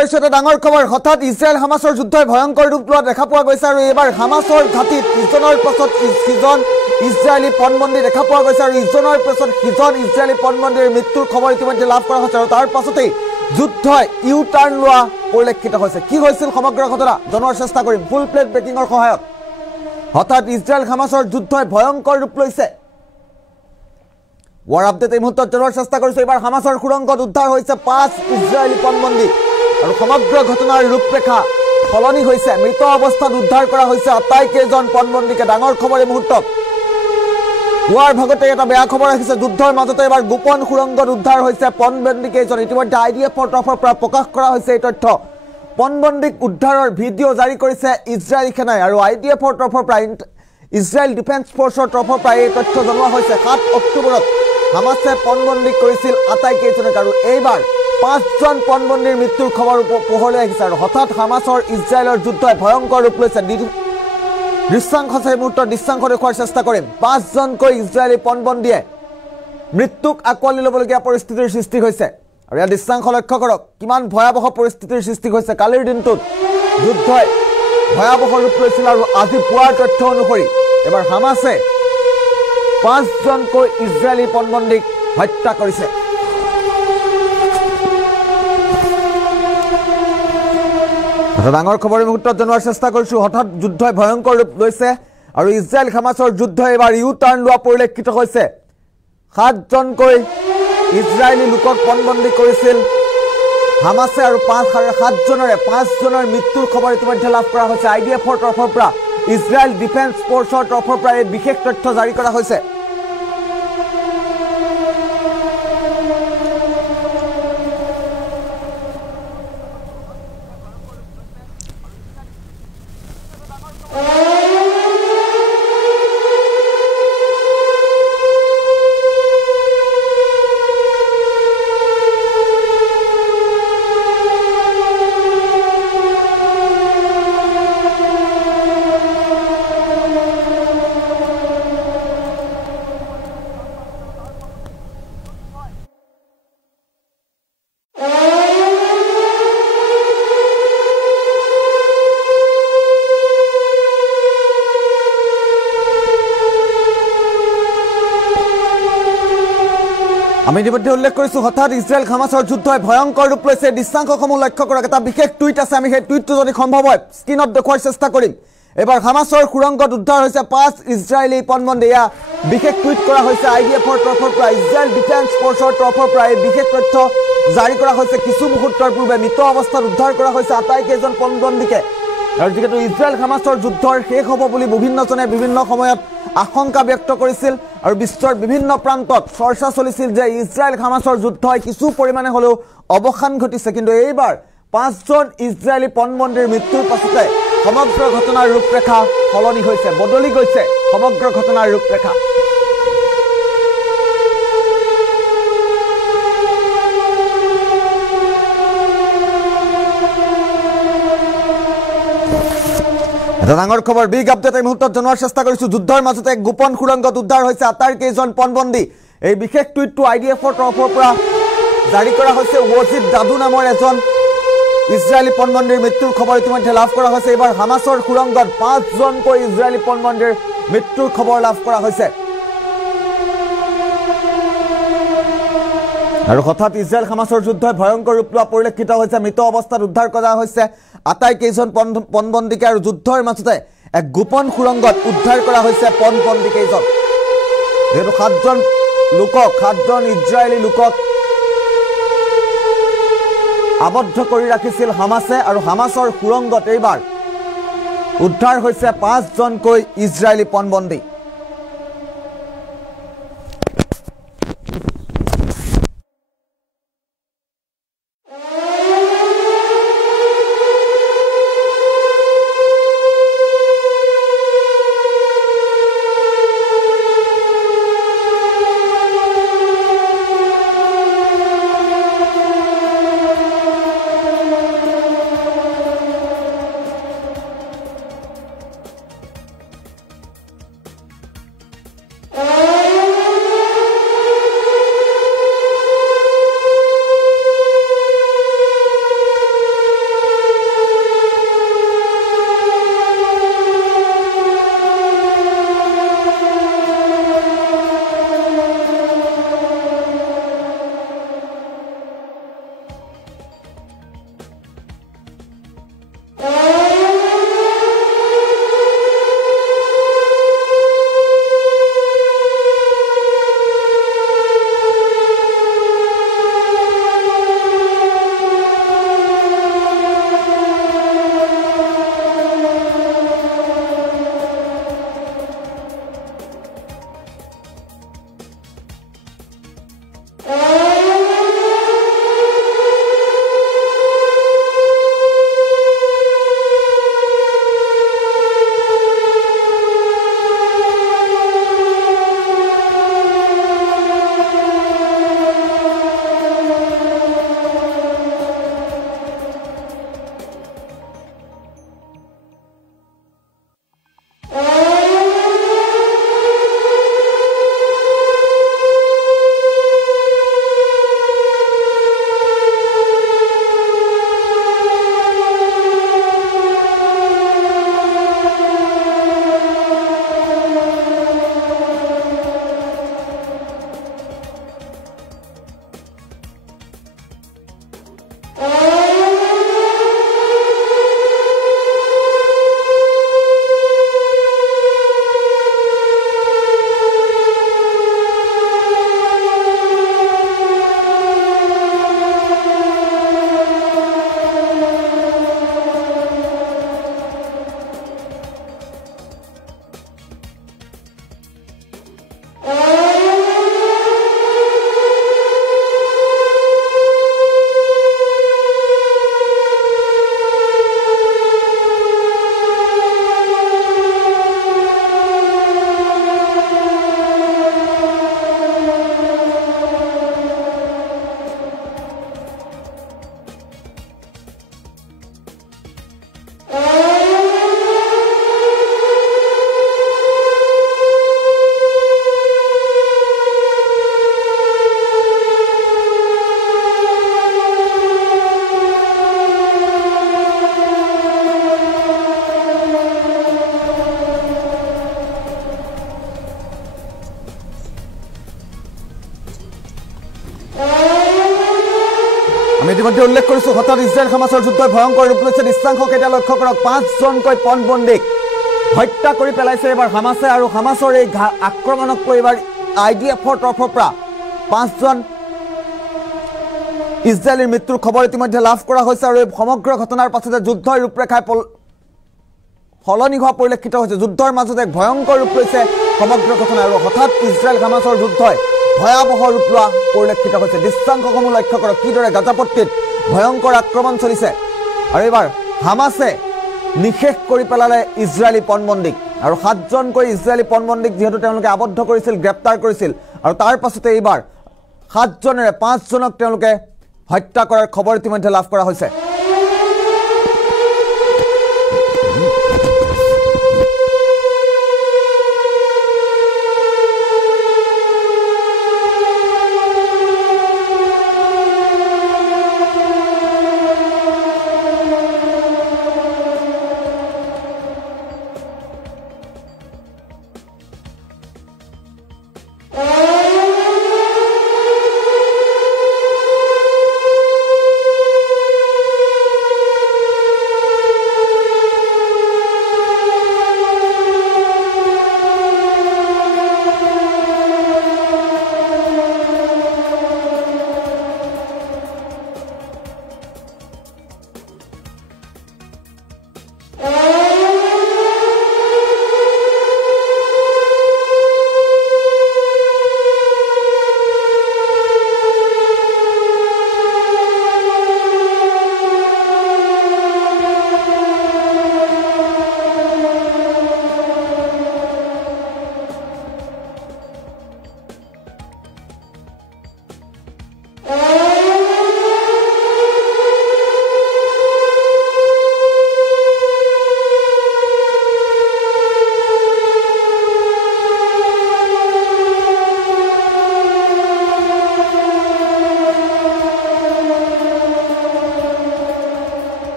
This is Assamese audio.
ডাঙৰ খবৰ হঠাৎ ইজৰাইল হামাছৰ যুদ্ধই ভয়ংকৰ ৰূপ লোৱা দেখা পোৱা গৈছে আৰু এবাৰ হামাছৰ ঘাটিত ইজনৰ পাছত সিজন ইজৰাইলী পণবন্দী দেখা পোৱা গৈছে আৰু ইজনৰ পাছত সিজন ইজৰাইলী পণবন্দীৰ মৃত্যুৰ খবৰ ইতিমধ্যে লাভ কৰা হৈছে আৰু তাৰ পাছতেই যুদ্ধই ইউ টাৰ্ণ লোৱা পৰিলক্ষিত হৈছে। কি হৈছিল সমগ্ৰ ঘটনা জনোৱাৰ চেষ্টা কৰিম ফুল প্লেট ব্ৰেকিঙৰ সহায়ত। হঠাৎ ইজৰাইল হামাছৰ যুদ্ধই ভয়ংকৰ ৰূপ লৈছে। ৱাৰ আপডেট এই মুহূৰ্তত জনোৱাৰ চেষ্টা কৰিছোঁ। এইবাৰ হামাছৰ সুৰংগত উদ্ধাৰ হৈছে 5 ইজৰাইলী পণবন্দী আৰু সমগ্ৰ ঘটনাৰ ৰূপৰেখা সলনি হৈছে। মৃত অৱস্থাত উদ্ধাৰ কৰা হৈছে আটাইকেইজন পণবন্দীকে। ডাঙৰ খবৰ এই মুহূৰ্তত পুৱাৰ ভাগতে এটা বেয়া খবৰ আহিছে। যুদ্ধৰ মাজতে এবাৰ গোপন সুৰংগত উদ্ধাৰ হৈছে পণবন্দীকেইজন। ইতিমধ্যে IDFৰ তৰফৰ পৰা প্ৰকাশ কৰা হৈছে এই তথ্য। পণবন্দীক উদ্ধাৰৰ ভিডিঅ' জাৰি কৰিছে ইজৰাইলী সেনাই আৰু IDFৰ তৰফৰ পৰা ইজৰাইল ডিফেন্স ফ'ৰ্চৰ তৰফৰ পৰা এই তথ্য জনোৱা হৈছে। 7 অক্টোবৰত হামাছে পণবন্দী কৰিছিল আটাইকেইজনক আৰু এইবাৰ 5জন পণবন্দীৰ মৃত্যুৰ খবৰ পোহৰলৈ আহিছে আৰু হঠাৎ হামাছৰ ইজৰাইলৰ যুদ্ধই ভয়ংকৰ ৰূপ লৈছে। দৃশ্যাংশ এই মুহূৰ্তৰ দৃশ্যাংশ দেখুৱাৰ চেষ্টা কৰিম। 5জনকৈ ইজৰাইলী পণবন্দীয়ে মৃত্যুক আঁকোৱালি ল'বলগীয়া পৰিস্থিতিৰ সৃষ্টি হৈছে আৰু ইয়াৰ দৃশ্যাংশ লক্ষ্য কৰক কিমান ভয়াৱহ পৰিস্থিতিৰ সৃষ্টি হৈছে। কালিৰ দিনটোত যুদ্ধই ভয়াৱহ ৰূপ লৈছিল আৰু আজি পুৱাৰ তথ্য অনুসৰি এবাৰ হামাছে 5জনকৈ ইজৰাইলী পণবন্দীক হত্যা কৰিছে। ডাঙৰ খবৰ মুহূৰ্তত জনোৱাৰ চেষ্টা কৰিছোঁ। হঠাৎ যুদ্ধই ভয়ংকৰ ৰূপ লৈছে আৰু ইজৰাইল হামাছৰ যুদ্ধই এবাৰ ইউ টাৰ্ণ লোৱা পৰিলক্ষিত হৈছে। 7জনকৈ ইজৰাইলী লোকক পণবন্দী কৰিছিল হামাছে আৰু 5জনৰ মৃত্যুৰ খবৰ ইতিমধ্যে লাভ কৰা হৈছে। IDFৰ তৰফৰ পৰা ইজৰাইল ডিফেন্স ফ'ৰ্চৰ তৰফৰ পৰা এই বিশেষ তথ্য জাৰি কৰা হৈছে। আমি ইতিমধ্যে উল্লেখ কৰিছোঁ হঠাৎ ইজৰাইল হামাছৰ যুদ্ধই ভয়ংকৰ ৰূপ লৈছে। দৃশ্যাংশসমূহ লক্ষ্য কৰক। এটা বিশেষ টুইট আছে, আমি সেই টুইটটো যদি সম্ভৱ হয় স্ক্ৰীণত দেখুওৱাৰ চেষ্টা কৰিম। এবাৰ হামাছৰ সুৰংগত উদ্ধাৰ হৈছে 5 ইজৰাইলী পণবন্দী। এয়া বিশেষ টুইট কৰা হৈছে IDFৰ তৰফৰ পৰা ইজৰাইল ডিফেন্স ফ'ৰ্চৰ তৰফৰ পৰা এই বিশেষ তথ্য জাৰি কৰা হৈছে। কিছু মুহূৰ্তৰ পূৰ্বে মৃত অৱস্থাত উদ্ধাৰ কৰা হৈছে আটাইকেইজন পণবন্দীকে আৰু যিহেতু ইজৰাইল হামাছৰ যুদ্ধৰ শেষ হ'ব বুলি বিভিন্নজনে বিভিন্ন সময়ত আশংকা ব্যক্ত কৰিছিল আৰু বিশ্বৰ বিভিন্ন প্ৰান্তত চৰ্চা চলিছিল যে ইজৰাইল হামাছৰ যুদ্ধই কিছু পৰিমাণে হ'লেও অৱসান ঘটিছে। কিন্তু এইবাৰ 5জন ইজৰাইলী পণবন্দীৰ মৃত্যুৰ পাছতে সমগ্ৰ ঘটনাৰ ৰূপৰেখা সলনি হৈছে, বদলি গৈছে সমগ্ৰ ঘটনাৰ ৰূপৰেখা। ডাঙৰ খবৰ বিগ আপডেট এই মুহূৰ্তত জনোৱাৰ চেষ্টা কৰিছোঁ। যুদ্ধৰ মাজতে গোপন সুৰংগত উদ্ধাৰ হৈছে আটাইকেইজন পণবন্দী। এই বিশেষ টুইটটো IDFৰ তৰফৰ পৰা জাৰি কৰা হৈছে। ৱজিদ দাদু নামৰ এজন ইজৰাইলী পণবন্দীৰ মৃত্যুৰ খবৰ ইতিমধ্যে লাভ কৰা হৈছে। এইবাৰ হামাছৰ সুৰংগত 5জনকৈ ইজৰাইলী পণবন্দীৰ মৃত্যুৰ খবৰ লাভ কৰা হৈছে আৰু হঠাৎ ইজৰাইল হামাছৰ যুদ্ধই ভয়ংকৰ ৰূপ লোৱা পৰিলক্ষিত হৈছে। মৃত অৱস্থাত উদ্ধাৰ কৰা হৈছে আটাইকেইজন পণবন্দীকে আৰু যুদ্ধৰ মাজতে এক গোপন সুৰংগত উদ্ধাৰ কৰা হৈছে পণবন্দীকেইজন। যিহেতু 7জন ইজৰাইলী লোকক আবদ্ধ কৰি ৰাখিছিল হামাছে আৰু হামাছৰ সুৰংগত এইবাৰ উদ্ধাৰ হৈছে 5জনকৈ ইজৰাইলী পণবন্দী। ইতিমধ্যে উল্লেখ কৰিছো হঠাৎ ইজৰাইল হামাছৰ যুদ্ধই ভয়ংকৰ ৰূপ লৈছে দৃশ্যাংশ কেইটা লক্ষ্য কৰক 5 জনকৈ পণবন্দীক হত্যা কৰি পেলাইছে এবাৰ হামাছে আৰু হামাছৰ এই আক্ৰমণক লৈ এবাৰ আইডিএফৰ তৰফৰ পৰা 5 জন ইজৰাইলৰ মৃত্যুৰ খবৰ ইতিমধ্যে লাভ কৰা হৈছে আৰু এই সমগ্ৰ ঘটনাৰ পাছতে যুদ্ধৰ ৰূপৰেখাই সলনি হোৱা পৰিলক্ষিত হৈছে যুদ্ধৰ মাজতে এক ভয়ংকৰ ৰূপ লৈছে সমগ্ৰ ঘটনা আৰু হঠাৎ ইজৰাইল হামাছৰ যুদ্ধই ভয়াবহ ৰূপ লোৱা পৰিলক্ষিত হৈছে দৃশ্যাংশসমূহ লক্ষ্য কৰক কিদৰে গাজাপট্টিত ভয়ংকৰ আক্ৰমণ চলিছে আৰু এবাৰ হামাছে নিশেষ কৰি পেলালে ইজৰাইলী পণবন্দীক আৰু 7 জনকৈ ইজৰাইলী পণবন্দীক যেহেতু তেওঁলোকে আবদ্ধ কৰিছিল গ্ৰেপ্তাৰ কৰিছিল আৰু তাৰ পাছতে এইবাৰ 7 জনেৰে 5 জনক তেওঁলোকে হত্যা কৰাৰ খবৰ ইতিমধ্যে লাভ কৰা হৈছে